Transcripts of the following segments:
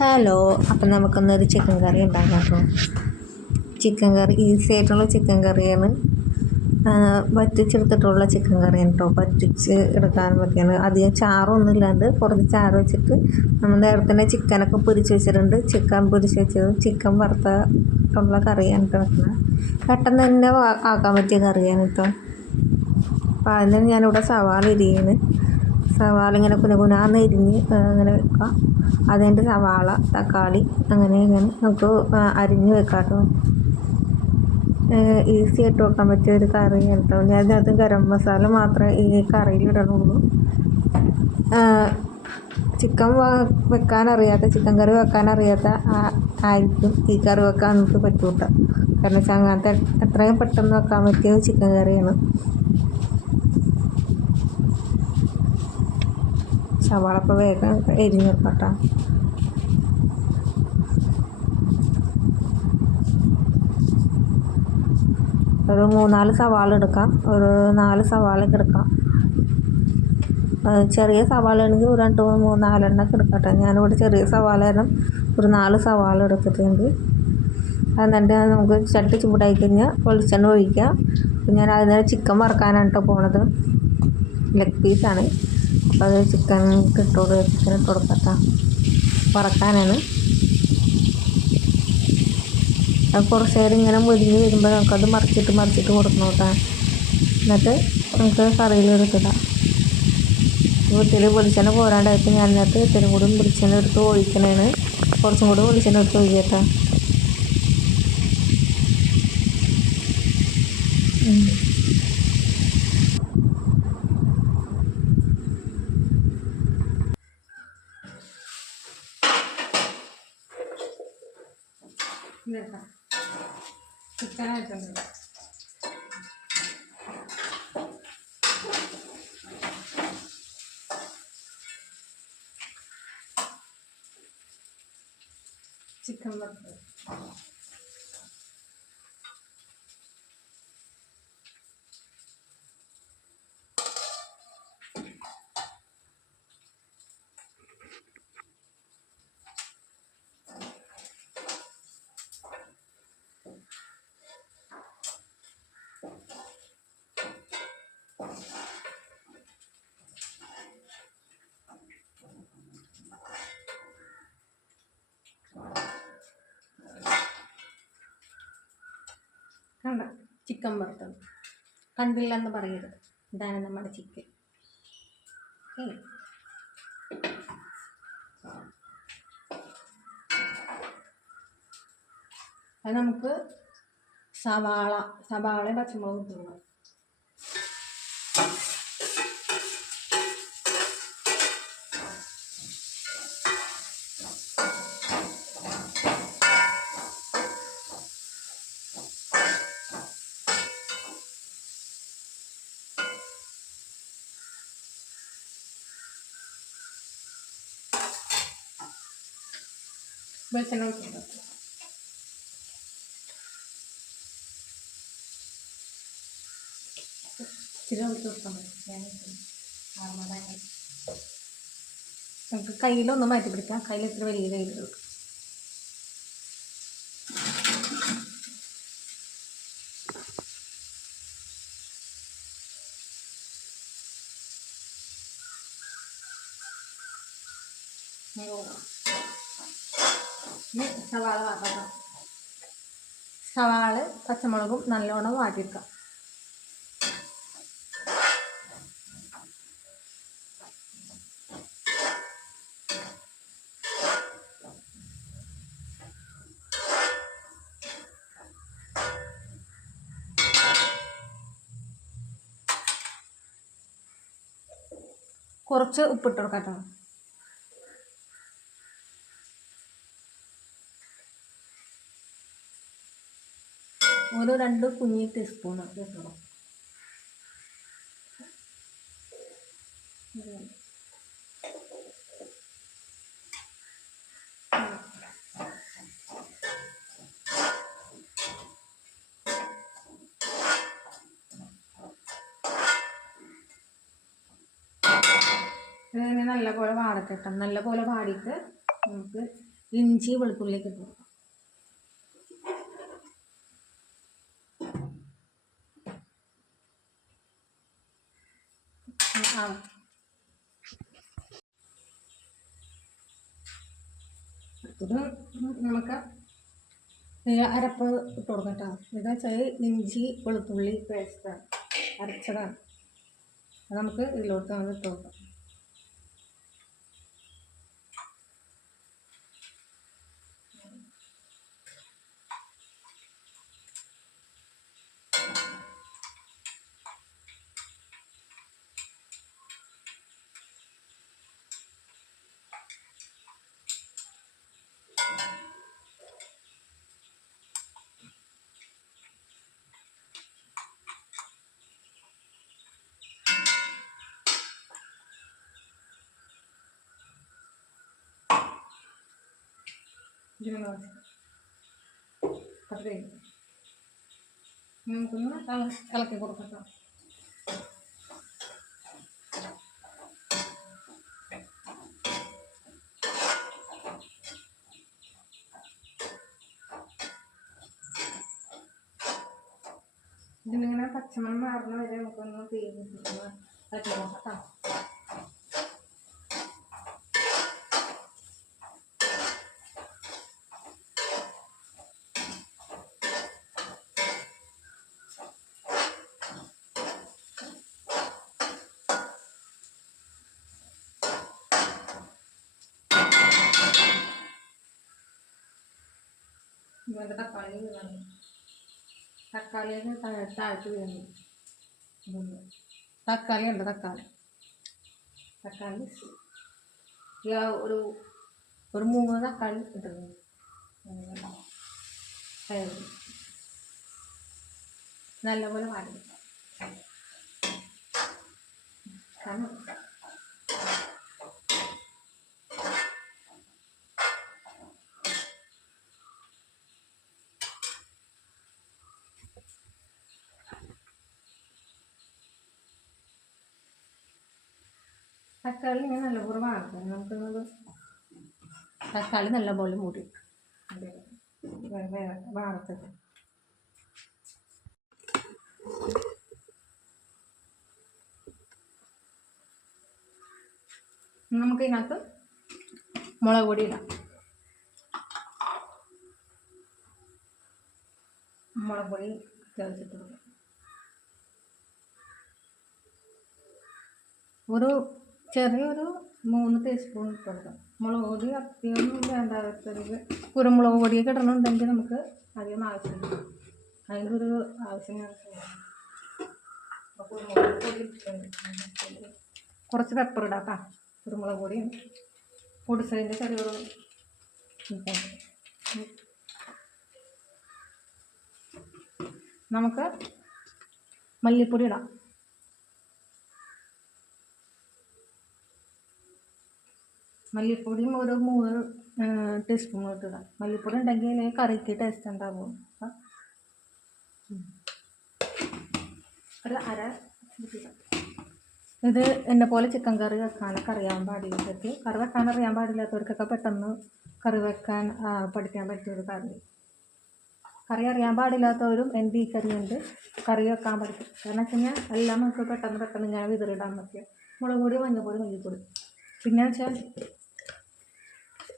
Hello, അപ്പം നമുക്കൊന്നൊരു chicken കറി ഉണ്ടാക്കാം കേട്ടോ. ചിക്കൻ കറി ഈസി ആയിട്ടുള്ള ചിക്കൻ കറിയാണ്. വറ്റിച്ചെടുത്തിട്ടുള്ള ചിക്കൻ കറിയാണ് കേട്ടോ. വറ്റിച്ച് എടുക്കാൻ പറ്റിയാണ്. അധികം ചാറൊന്നും ഇല്ലാണ്ട് കുറച്ച് ചാറ് വെച്ചിട്ട് നമ്മൾ നേരത്തെ തന്നെ ചിക്കനൊക്കെ പൊരിച്ച് വെച്ചിട്ടുണ്ട്. ചിക്കൻ പൊരിച്ച് വെച്ചത് ചിക്കൻ വറുത്തുള്ള കറിയാണ് കിടക്കുന്നത്. പെട്ടെന്ന് തന്നെ ആക്കാൻ പറ്റിയ കറിയാണ് കേട്ടോ. അപ്പോൾ അതിന് ഞാനിവിടെ സവാള ഇരിക്കുന്നു. സവാള ഇങ്ങനെ കുനുകുനാന്ന് എരിഞ്ഞ് അങ്ങനെ വെക്കാം. അതിൻ്റെ സവാള, തക്കാളി അങ്ങനെ നമുക്ക് അരിഞ്ഞ് വെക്കാം കേട്ടോ. ഈസി ആയിട്ട് വെക്കാൻ പറ്റിയ ഒരു കറിയാണ് കേട്ടോ. ഞാൻ അതിനകത്ത് ഗരം മസാല മാത്രമേ ഈ കറിയിൽ ഇടണുള്ളൂ. ചിക്കൻ ചിക്കൻ കറി വെക്കാനറിയാത്ത ആയിരിക്കും ഈ കറി വെക്കാൻ നമുക്ക് പറ്റൂട്ട. കാരണം വെച്ചാൽ അങ്ങനത്തെ എത്രയും പെട്ടെന്ന് വെക്കാൻ പറ്റിയ ചിക്കൻ കറിയാണ്. സവാള ഇപ്പോൾ വേഗം എരിഞ്ഞ് വെക്കാം. ഒരു 3-4 സവാള എടുക്കാം. ഒരു 4 സവാളയൊക്കെ എടുക്കാം. ചെറിയ സവാള ആണെങ്കിൽ ഒരു 2-3-4 എണ്ണൊക്കെ എടുക്കട്ടെ. ഞാനിവിടെ ചെറിയ സവാള കാരണം ഒരു 4 സവാള എടുത്തിട്ടുണ്ട്. എന്നിട്ട് നമുക്ക് ചട്ടി ചൂടായി കഴിഞ്ഞാൽ വെളിച്ചെണ്ണ ഒഴിക്കുക. അപ്പം ഞാൻ അതിന് ചിക്കൻ വറുക്കാനാണ് കേട്ടോ പോണത്. ലെഗ് പീസാണ്. അപ്പോൾ അത് ചിക്കൻ ഇട്ട് കൊടുക്കട്ടെ. വറക്കാനാണ്. അത് കുറച്ച് നേരം ഇങ്ങനെ മുരിഞ്ഞ് വരുമ്പോൾ നമുക്കത് മറിച്ചിട്ട് കൊടുക്കണം കേട്ടോ. എന്നിട്ട് നമുക്ക് കറിയിലെടുത്തിടാം. വീട്ടിൽ വെളിച്ചെണ്ണ പോരാണ്ടായിട്ട് ഞാൻ അതിനകത്ത് ഇത്തിരി കൂടി വെളിച്ചെണ്ണ എടുത്ത് ഒഴിക്കണേന്. കുറച്ചും കൂടി വെളിച്ചെണ്ണ എടുത്ത് ഒഴിക്കട്ടെ. ചിക്കൻ ആയിട്ടുണ്ട്. ചിക്കൻ വറുത്തത് കണ്ട ചിക്കൻ വറുത്തത് കണ്ടില്ലെന്ന് പറയരുത്. ഇതാണ് നമ്മുടെ ചിക്കൻ. അത് നമുക്ക് സവാളയും പച്ചമുളകും ഇട്ടുകൊടുക്കാം. വെളിച്ചെണ്ണ ഒഴിച്ചിട്ട് ഇച്ചിരി ഒഴിച്ച് കൊടുക്കാൻ പറ്റും. നമുക്ക് കയ്യിലൊന്ന് മാറ്റി പിടിക്കാം. കയ്യിൽ ഇത്ര വലിയ കയ്യിൽ കൊടുക്കാം. സവാള വാട്ടാം. സവാള പച്ചമുളകും നല്ലോണം വാട്ടിയെടുക്കാം. കുറച്ച് ഉപ്പിട്ട് കൊടുക്കാം. ഒരു 2 കുഞ്ഞി ടീസ്പൂൺ ഇട്ടോളാം. ഇതിനെ നല്ലപോലെ വാടട്ടെ. നല്ലപോലെ വാടിയിട്ട് നമുക്ക് ഇഞ്ചി വെളുത്തുള്ളിലേക്ക് ഇട്ടു കൊടുക്കാം. ഇത് നമുക്ക് അരപ്പ് ഇട്ട് കൊടുക്കാം കേട്ടോ. ഇതെന്ന് വെച്ചാൽ ഇഞ്ചി വെളുത്തുള്ളി പേസ്റ്റാണ്, അരച്ചതാണ്. അത് നമുക്ക് ഇതിലോട്ട് നമ്മൾ ഇട്ട് കൊടുക്കാം. ഇതിനൊന്ന് പത്ത് നമുക്കൊന്ന് ഇളക്കി കൊടുക്കാം. ഇതിനിങ്ങനെ പച്ചമണം മാറുന്ന വരെ നമുക്കൊന്ന് ഇളക്കി നോക്കാം. ഇങ്ങനത്തെ തക്കാളി വീണു, തക്കാളിയൊക്കെ താഴ്ത്തി വീണു. തക്കാളി ഉണ്ട്, തക്കാളി ഒരു 3 തക്കാളി ഇട്ടിരുന്നു. നല്ലപോലെ വാടി തക്കാളി ഇങ്ങനെ നല്ലപോലെ വാർക്കാം. നമുക്കത് തക്കാളി നല്ലപോലെ മൂടി വാർത്തിട്ട് നമുക്കിതിനകത്ത് മുളക് പൊടി ഇടാം. മുളക് പൊടി ചേർത്തിട്ട് കൊടുക്കാം. ചെറിയൊരു 3 ടീസ്പൂൺ ഇട്ട് കൊടുക്കാം. മുളക് പൊടി അധികമൊന്നും വേണ്ടാത്തവർക്ക് കുരുമുളക് പൊടിയൊക്കെ ഇടണമെന്നുണ്ടെങ്കിൽ നമുക്ക് അധികം ആവശ്യമില്ല. അതിൻ്റെ ഒരു ആവശ്യം കുരുമുളക് പൊടി ഇട്ടിട്ടുണ്ട്. കുറച്ച് പെപ്പർ ഇടാം കേട്ടോ. കുരുമുളക് പൊടി പൊടിച്ചതിൻ്റെ ചെറിയൊരു നമുക്ക് മല്ലിപ്പൊടി ഇടാം. മല്ലിപ്പൊടിയും ഒരു 3 ടീസ്പൂൺ ഇട്ടിടാം. മല്ലിപ്പൊടി ഉണ്ടെങ്കിൽ കറിക്ക് ടേസ്റ്റ് ഉണ്ടാവും. ഒരു അര. ഇത് എന്നെ പോലെ ചിക്കൻ കറി വെക്കാനൊക്കെ അറിയാൻ പാടില്ലാത്തവർക്ക്, കറി വെക്കാൻ അറിയാൻ പാടില്ലാത്തവർക്കൊക്കെ പെട്ടെന്ന് കറി വെക്കാൻ പഠിക്കാൻ പറ്റിയൊരു കറി. കറി അറിയാൻ പാടില്ലാത്തവരും എൻ്റെ ഈ കറി കൊണ്ട് കറി വെക്കാൻ പഠിക്കും. കാരണം വെച്ച് കഴിഞ്ഞാൽ എല്ലാം നമുക്ക് പെട്ടെന്ന് ഇങ്ങനെ വിതറിടാൻ പറ്റും. മുളക് പൊടി, മഞ്ഞൾപ്പൊടി, മല്ലിപ്പൊടി. പിന്നെ വെച്ചാൽ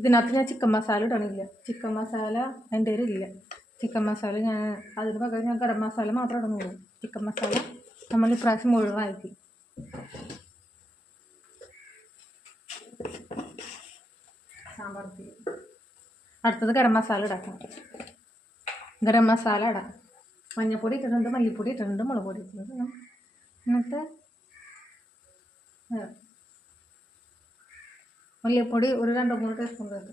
ഇതിനകത്ത് ഞാൻ ചിക്കൻ മസാല ഇടണില്ല. ചിക്കൻ മസാല എൻ്റെ കയ്യിലില്ല. ചിക്കൻ മസാല അതിന് പകരം ഞാൻ ഗരം മസാല മാത്രം ഇടുന്നുള്ളൂ. ചിക്കൻ മസാല നമ്മൾ ഇപ്രാവശ്യം ഒഴിവാക്കി. സാമ്പാർ അടുത്തത് ഗരം മസാല ഇടാം. ഗരം മസാല ഇടാം. മഞ്ഞൾപ്പൊടി ഇട്ടിട്ടുണ്ട്, മല്ലിപ്പൊടി ഇട്ടിട്ടുണ്ട്, മുളക് പൊടി ഇട്ടിട്ടുണ്ട്. എന്നിട്ട് മല്ലിപ്പൊടി ഒരു 2-3 ടീസ്പൂൺ ഇട്ടു.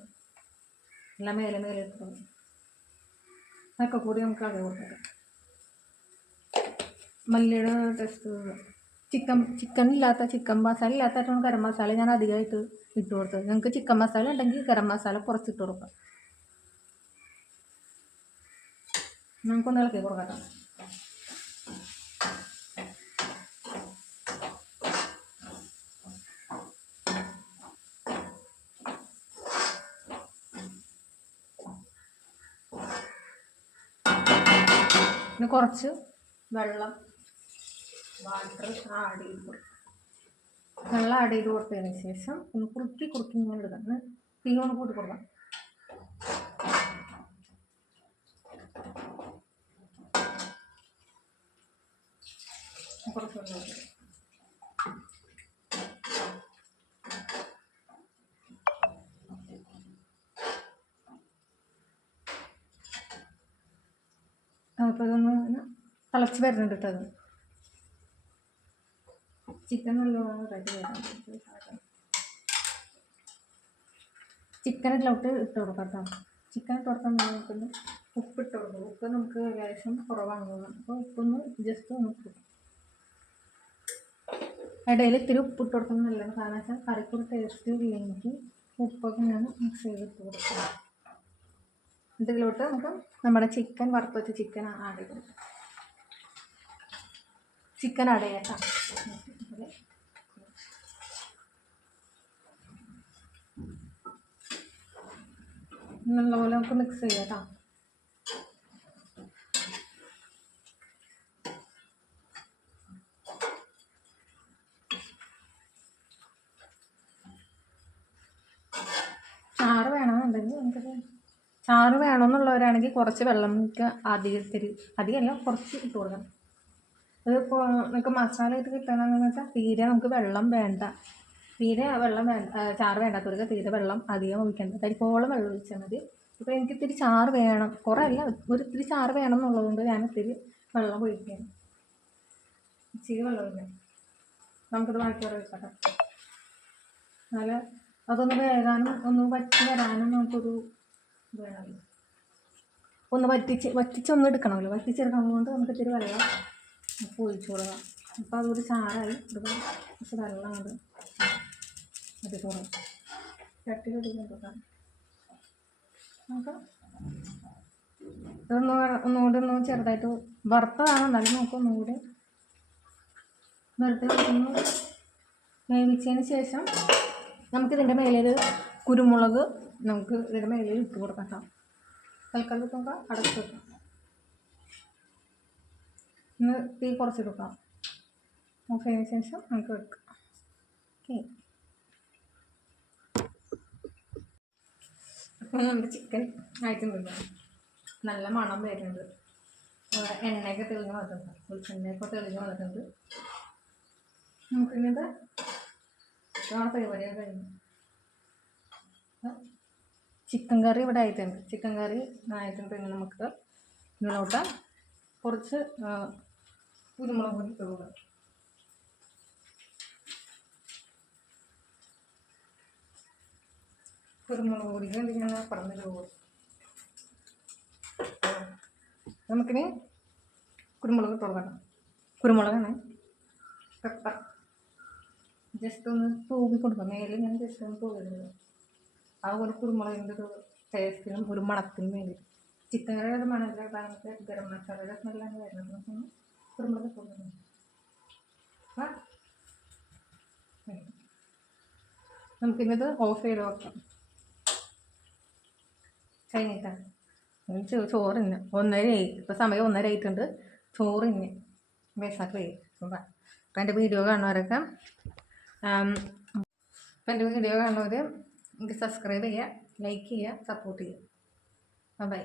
എല്ലാം മേലെ ഇട്ടു. അതൊക്കെ കൂടി നമുക്ക് അളവ് കൊടുക്കാം. മല്ലിയുടെ ടേസ്റ്റ് ചിക്കൻ മസാല ഇല്ലാത്തതാണ് ഗരം മസാല ഞാൻ അധികമായിട്ട് ഇട്ട് കൊടുത്തത്. നിങ്ങൾക്ക് ചിക്കൻ മസാല ഉണ്ടെങ്കിൽ ഗരം മസാല കുറച്ചിട്ട് കൊടുക്കാം. നമുക്കൊന്ന് ഇളക്കി കൊടുക്കാം. പിന്നെ കുറച്ച് വെള്ളം വാട്ടർ ആഡ് ചെയ്ത് കൊടുക്കും. വെള്ളം ആഡ് ചെയ്ത് കൊടുത്തതിന് ശേഷം ഒന്ന് കുറുക്കി ഇങ്ങനെ എടുക്കാം. തീ ഒന്ന് കൂട്ടി കൊടുക്കാം. കുറച്ച് വെള്ളം അപ്പോൾ ഇതൊന്ന് തിളച്ച് വരുന്നുണ്ട് കേട്ടോ. അത് ചിക്കൻ നല്ലോണം റെഡി വരുന്നുണ്ട്. ചിക്കൻ ഇതിലോട്ട് ഇട്ട് കൊടുക്കാം കേട്ടോ. ചിക്കൻ ഇട്ട് കൊടുക്കാൻ നമുക്കൊന്ന് ഉപ്പിട്ട് കൊടുക്കും. ഉപ്പ് നമുക്ക് ഏകദേശം കുറവാണ് തോന്നുന്നത്. അപ്പോൾ ഉപ്പൊന്ന് ജസ്റ്റ് ഒന്ന് ഇട്ട് ഇടയിൽ ഇത്തിരി ഉപ്പിട്ട് കൊടുക്കുന്നത് നല്ലതാണ്. കാരണം വെച്ചാൽ കറിക്കൊരു ടേസ്റ്റ് ഇല്ലെങ്കിൽ ഉപ്പൊക്കെ ഞാൻ മിക്സ് ചെയ്തിട്ട് കൊടുക്കാം. ഇതിലോട്ട് നമുക്ക് നമ്മുടെ ചിക്കൻ വറുത്ത് വെച്ച ചിക്കൻ ആഡ് ചെയ്ത് കൊടുക്കാം. ചിക്കൻ ആഡ് ചെയ്യാം. നല്ലപോലെ നമുക്ക് മിക്സ് ചെയ്യാം കേട്ടോ. ചാറ് വേണമെന്നുണ്ടെങ്കിൽ നമുക്കത് ചാറ് വേണമെന്നുള്ളവരാണെങ്കിൽ കുറച്ച് വെള്ളം അധികമല്ല കുറച്ച് ഇട്ട് കൊടുക്കണം. അതിപ്പോൾ നമുക്ക് മസാല ഇട്ട് കിട്ടണമെന്ന് വെച്ചാൽ തീരെ നമുക്ക് വെള്ളം വേണ്ട. ചാറ് വേണ്ടാത്തവർക്ക് തീരെ വെള്ളം അധികം ഒഴിക്കേണ്ട. തരിപ്പോളം വെള്ളം ഒഴിച്ചാൽ മതി. ഇപ്പോൾ എനിക്ക് ഇത്തിരി ചാറ് വേണം, കുറേ അല്ല, ഇത്തിരി ചാറ് വേണം എന്നുള്ളതുകൊണ്ട് ഞാൻ ഇത്തിരി വെള്ളം ഒഴിക്കുകയാണ്. ഇച്ചിരി വെള്ളം ഒഴിക്കാം. നമുക്കിത് ബാക്കിയോടെ ഒഴിക്കാം. നല്ല അതൊന്ന് വേകാനും ഒന്ന് വറ്റി വരാനും നമുക്കൊരു വേണമല്ലോ. ഒന്ന് വറ്റിച്ചൊന്നും എടുക്കണമല്ലോ. വറ്റിച്ചെടുക്കുന്നത് കൊണ്ട് നമുക്ക് ഇത്തിരി വെള്ളം ഒഴിച്ചു കൊടുക്കാം. അപ്പോൾ അതൊരു ചാറായി എടുക്കാം. കുറച്ച് വെള്ളം കൊണ്ട് അത് കൊടുക്കാം. ചട്ടിയിലൊരു കൊടുക്കാം. നമുക്ക് ഒന്നുകൂടി ചെറുതായിട്ട് വറുത്തതാണ്. എന്നാലും നമുക്ക് ഒന്നുകൂടി ഒന്ന് വേവിച്ചതിന് ശേഷം നമുക്കിതിൻ്റെ മേലിൽ കുരുമുളക് നമുക്ക് ഇതിൻ്റെ മേലിൽ ഇട്ട് കൊടുക്കാം. തൽക്കാലം നമുക്ക് അടച്ച് വെക്കാം. ഒന്ന് തീ കുറച്ചെടുക്കാം. ഓഫ് ചെയ്തതിന് ശേഷം നമുക്ക് വെക്കാം. ഓക്കെ. അപ്പോൾ നമ്മുടെ ചിക്കൻ ആയിട്ടുണ്ടല്ലോ, നല്ല മണം വരുന്നുണ്ട്. എണ്ണയൊക്കെ തെളിഞ്ഞ് വന്നിട്ടുണ്ട്. വെളിച്ചെണ്ണയൊക്കെ തെളിഞ്ഞ് വന്നിട്ടുണ്ട്. നമുക്കിങ്ങനത്തെ പരിപാടിയൊക്കെ കഴിഞ്ഞു. ചിക്കൻ കറി ഇവിടെ ആയിട്ടുണ്ട്. ചിക്കൻ കറി ആയിട്ടുണ്ടെങ്കിൽ നമുക്ക് ഇതിലോട്ട് കുറച്ച് കുരുമുളക് പൊടി ഇട്ട് കൊടുക്കാം. കുരുമുളക് പൊടിക്ക് എന്തെങ്കിലും പറഞ്ഞിട്ട് പോകും. നമുക്കിനി കുരുമുളക് ഇട്ട് കൊടുക്കണം. കുരുമുളകാണ്. പെപ്പർ ജസ്റ്റ് ഒന്ന് തൂവി കൊടുക്കാം. മേലിൽ ഞാൻ ജസ്റ്റ് ഒന്ന് തൂവിടുന്നത് ആ ഒരു കുരുമുളകിൻ്റെ ഒരു ടേസ്റ്റിനും ഒരു മണത്തിനും വേണ്ടി. ചിക്കൻ കറിയുടെ മണത്തിലാണ് നമുക്ക് ഗരം മസാലയുടെ സ്മെല്ലാണ് വരുന്നത്. നമുക്കൊന്ന് കുരുമുളക് കൊടുക്കണം. നമുക്കിന്നത് ഓഫ് ചെയ്ത് വെക്കാം. കഴിഞ്ഞിട്ടാണ് ചോറിന് 1:30 ഇപ്പോൾ സമയം 1:30 ആയിട്ടുണ്ട്. ചോറിന് വേസാക്കി വയ്ക്കും. അപ്പം എൻ്റെ വീഡിയോ കാണുന്നവരൊക്കെ എനിക്ക് സബ്സ്ക്രൈബ് ചെയ്യുക, ലൈക്ക് ചെയ്യുക, സപ്പോർട്ട് ചെയ്യുക. ബൈ.